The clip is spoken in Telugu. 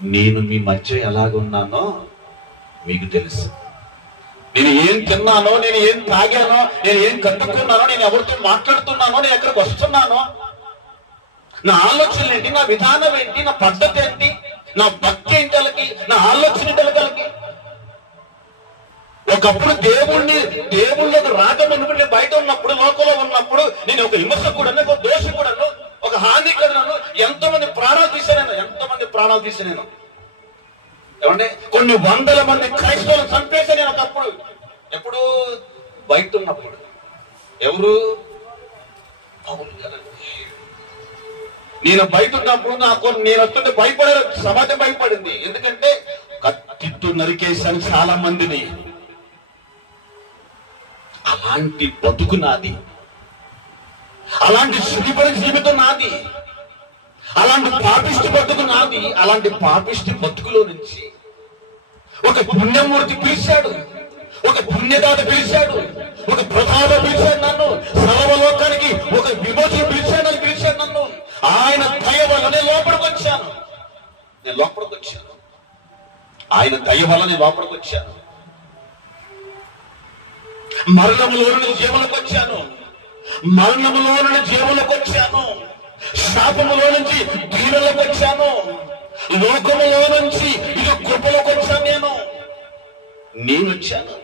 నేను మీ మధ్య ఎలాగున్నానో మీకు తెలుసు. నేను ఏం తిన్నానో, నేను ఏం తాగానో, నేను ఏం కట్టుకున్నానో, నేను ఎవరితో మాట్లాడుతున్నానో, నేను ఎక్కడికి వస్తున్నానో, నా ఆలోచనలు ఏంటి, నా విధానం ఏంటి, నా పద్ధతి ఏంటి, నా భక్తి ఏంటి, వాళ్ళకి నా ఆలోచన ఏంటి. ఒకప్పుడు దేవుళ్ళకి రాకముందు బయట ఉన్నప్పుడు, లోకంలో ఉన్నప్పుడు నేను ఒక విమర్శకుడను, ఒక దోషకుడను, ఒక హానికరుడను. ఎంతమంది ప్రాణాలు తీసాను నేను. ఏమంటే కొన్ని వందల మంది క్రైస్తవులను చంపేశాను నేను ఒకప్పుడు. ఎప్పుడు? బయట ఉన్నప్పుడు. ఎవరు? నేను బయట ఉన్నప్పుడు నేను వస్తుంటే భయపడే సమాజం భయపడింది. ఎందుకంటే కత్తితో నరికేశాను చాలా మందిని. అలాంటి బతుకు నాది, అలాంటి శుడిపడి జీవితం నాది, అలాంటి పాపిష్టి బతుకు నాది. అలాంటి పాపిష్టి బతుకులో నుంచి ఒక పుణ్యమూర్తి పిలిచాడు, ఒక పుణ్యదాత పిలిచాడు, ఒక ప్రధాన పిలిచాడు నన్ను. సర్వలోకానికి ఒక విమోచన పిలిచాడు నన్ను. ఆయన దయ వల్ల నేను లోపలికి వచ్చాను. ఆయన దయ వల్ల నేను లోపలికి వచ్చాను. మరణములో నుండి జీవులకు వచ్చాను. శాపములో నుంచి దీనులకు వచ్చాను. లోకములో నుంచి ఇది కృపలోకి వచ్చాను. నేను వచ్చాను.